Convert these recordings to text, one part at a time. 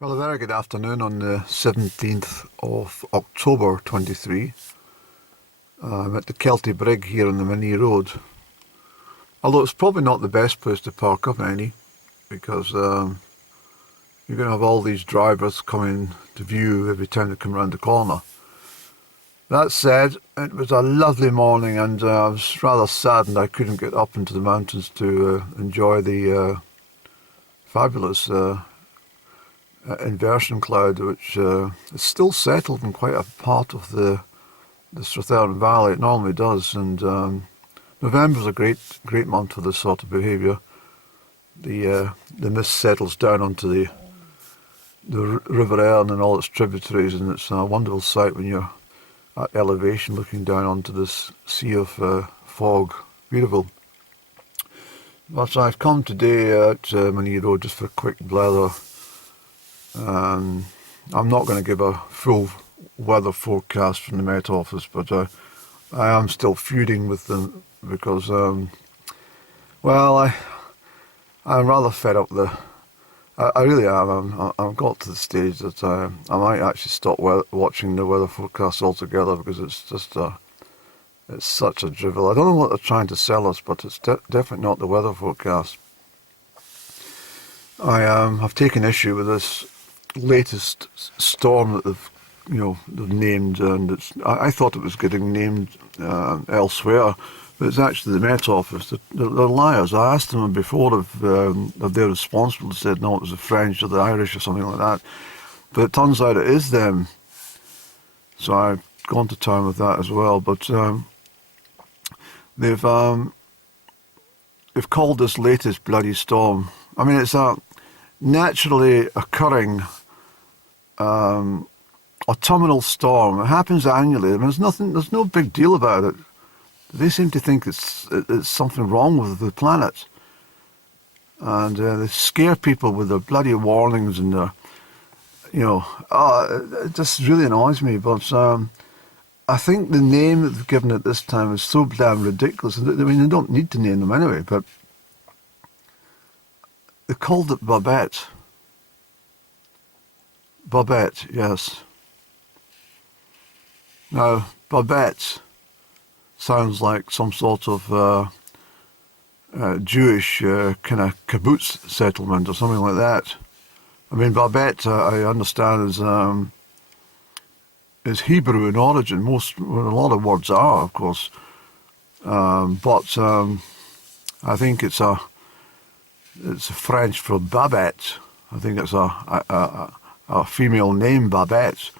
Well, a very good afternoon on the 17th of October 23. I'm at the Kelty Brig here on the Mini Road. Although it's probably not the best place to park up any, because you're going to have all these drivers coming to view every time they come around the corner. That said, it was a lovely morning, and I was rather saddened I couldn't get up into the mountains to enjoy the fabulous inversion cloud, which is still settled in quite a part of the Strathearn Valley. It normally does, and November's a great month for this sort of behaviour. The mist settles down onto the River Erne and all its tributaries, and it's a wonderful sight when you're at elevation looking down onto this sea of fog. Beautiful. But I've come today at Mini Road just for a quick blather. I'm not going to give a full weather forecast from the Met Office, but I am still feuding with them because, I'm rather fed up with I really am. I've got to the stage that I might actually stop watching the weather forecast altogether, because it's just it's such a drivel. I don't know what they're trying to sell us, but it's definitely not the weather forecast. I have taken issue with this latest storm that they've named, and I thought it was getting named elsewhere, but it's actually the Met Office. They're liars. I asked them before if they're responsible. They said no, it was the French or the Irish or something like that, but it turns out it is them. So I've gone to town with that as well. But they've called this latest bloody storm. I mean, it's a naturally occurring autumnal storm. It happens annually. I mean, there's no big deal about it. They seem to think it's something wrong with the planet, and they scare people with their bloody warnings and their, it just really annoys me. But I think the name that they've given it this time is so damn ridiculous. I mean, they don't need to name them anyway, but they called it Baguette. Baguette, yes. Now, Baguette sounds like some sort of Jewish kind of kibbutz settlement or something like that. I mean, Baguette, I understand, is Hebrew in origin. A lot of words are, of course, but I think it's a French for Babette. I think it's a female name, Babette.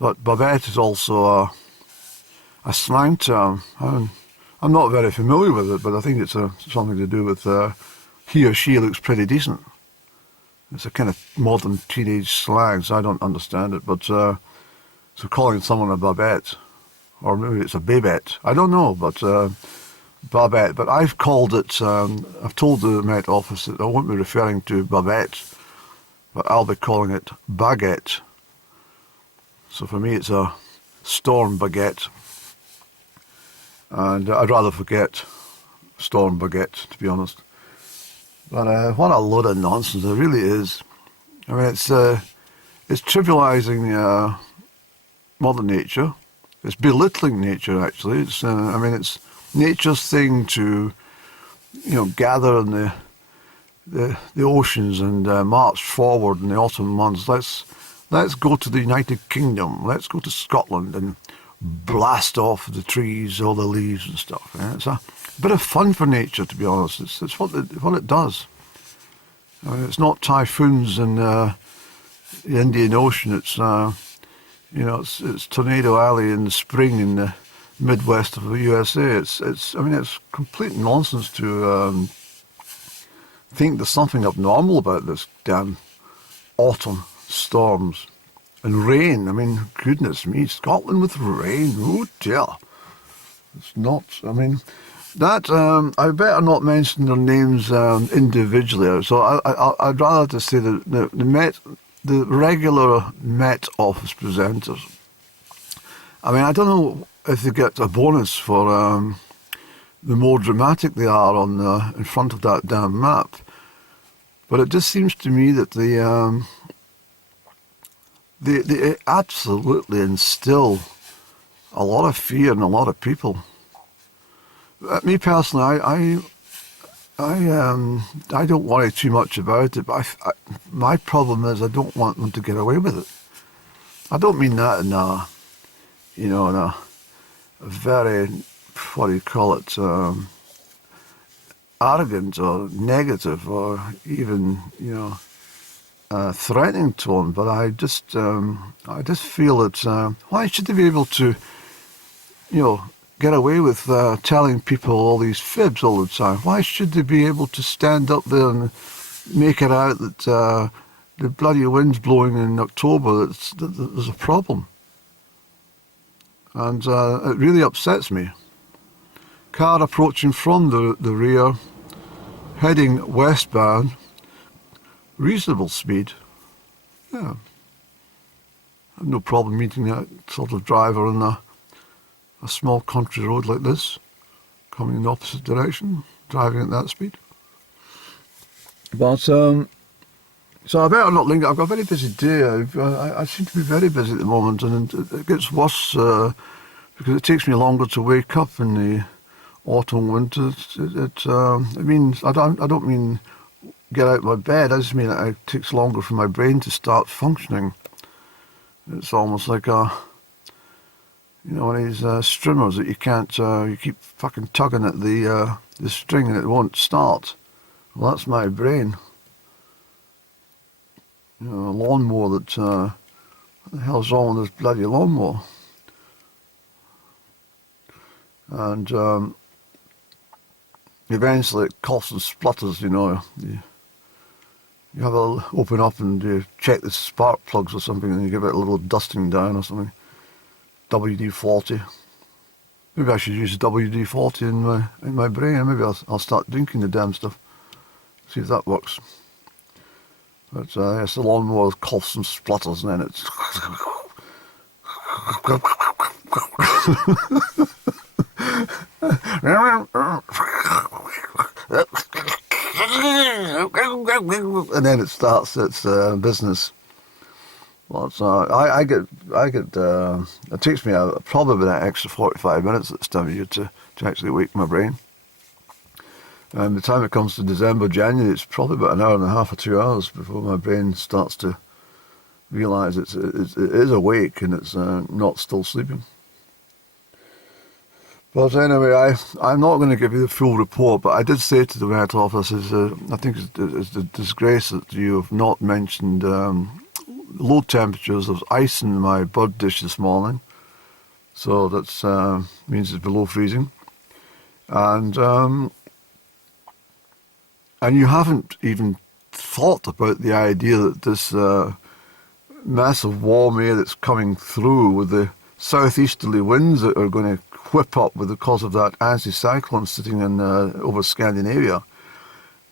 But Babette is also a slang term. I'm not very familiar with it, but I think it's something to do with he or she looks pretty decent. It's a kind of modern teenage slang, so I don't understand it. But so calling someone a Babette, or maybe it's a Babette, I don't know, but Baguette. But I've called it, I've told the Met Office that I won't be referring to Baguette, but I'll be calling it Baguette. So for me, it's a storm baguette, and I'd rather forget storm baguette, to be honest. But what a load of nonsense it really is. I mean, it's trivialising Mother Nature. It's belittling nature, actually. It's it's nature's thing to gather in the oceans and march forward in the autumn months. Let's go to the United Kingdom. Let's go to Scotland and blast off the trees, all the leaves and stuff. Yeah? It's a bit of fun for nature, to be honest. It's what it does. I mean, it's not typhoons in the Indian Ocean. It's it's Tornado Alley in the spring in the Midwest of the USA. It's complete nonsense to think there's something abnormal about this damn autumn storms and rain. I mean, goodness me, Scotland with rain. Oh dear. It's not. I mean, that I better not mention their names individually. So I'd rather just say that the regular Met Office presenters. I mean, I don't know if they get a bonus for the more dramatic they are in front of that damn map, but it just seems to me that they absolutely instill a lot of fear in a lot of people. Me personally, I don't worry too much about it, but my problem is I don't want them to get away with it. I don't mean that in a, in a very, what do you call it, arrogant or negative or even, threatening tone, but I just feel that why should they be able to, get away with telling people all these fibs all the time? Why should they be able to stand up there and make it out that the bloody wind's blowing in October, that there's a problem? And it really upsets me. Car approaching from the rear, heading westbound, reasonable speed. Yeah. I have no problem meeting that sort of driver on a small country road like this, coming in the opposite direction, driving at that speed. But, so I better not linger. I've got a very busy day. I seem to be very busy at the moment, and it gets worse because it takes me longer to wake up in the autumn, winter. I don't mean get out of my bed. I just mean it takes longer for my brain to start functioning. It's almost like one of these strimmers that you can't, you keep fucking tugging at the string and it won't start. Well, that's my brain. A lawnmower that, what the hell's wrong with this bloody lawnmower? And eventually it coughs and splutters, You have a open up and you check the spark plugs or something, and you give it a little dusting down or something. WD-40. Maybe I should use WD-40 in my brain. Maybe I'll start drinking the damn stuff. See if that works. But yes, the lawnmower coughs and splutters, and then it's and then it starts its business. Well, I get. It takes me probably an extra 45 minutes at this time of year to actually wake my brain. And by the time it comes to December, January, it's probably about an hour and a half or 2 hours before my brain starts to realise it is awake and it's not still sleeping. But anyway, I'm not going to give you the full report, but I did say to the Met Office, I think it's a disgrace that you have not mentioned low temperatures. There's ice in my bird dish this morning, so that means it's below freezing. And you haven't even thought about the idea that this massive warm air that's coming through with the southeasterly winds that are going to whip up because of that anticyclone sitting in over Scandinavia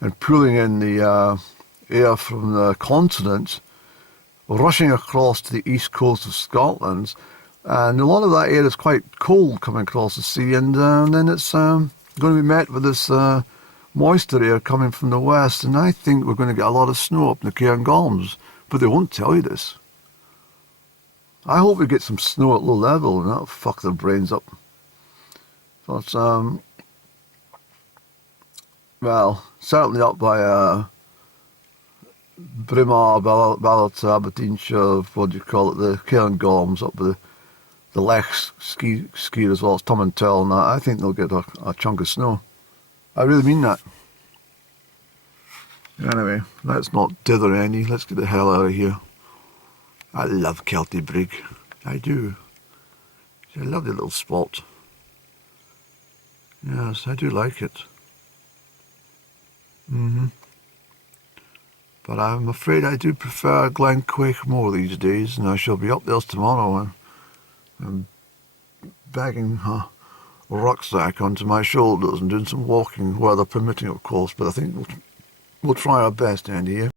and pulling in the air from the continent, rushing across to the east coast of Scotland. And a lot of that air is quite cold coming across the sea, and then it's going to be met with this moisture air coming from the west, and I think we're going to get a lot of snow up in the Cairngorms, but they won't tell you this. I hope we get some snow at low level, and that'll fuck their brains up. But, well, certainly up by Brimar, Ballard, Aberdeenshire, what do you call it, the Cairngorms, up with the Lech ski as well as Tomintoul and that. I think they'll get a chunk of snow. I really mean that. Anyway, let's not dither any. Let's get the hell out of here. I love Kelty Brig. I do. It's a lovely little spot. Yes, I do like it. But I'm afraid I do prefer Glenquake more these days, and I shall be up there tomorrow. I'm bagging a rucksack onto my shoulders and doing some walking, weather permitting, of course. But I think we'll try our best, Andy. Yeah?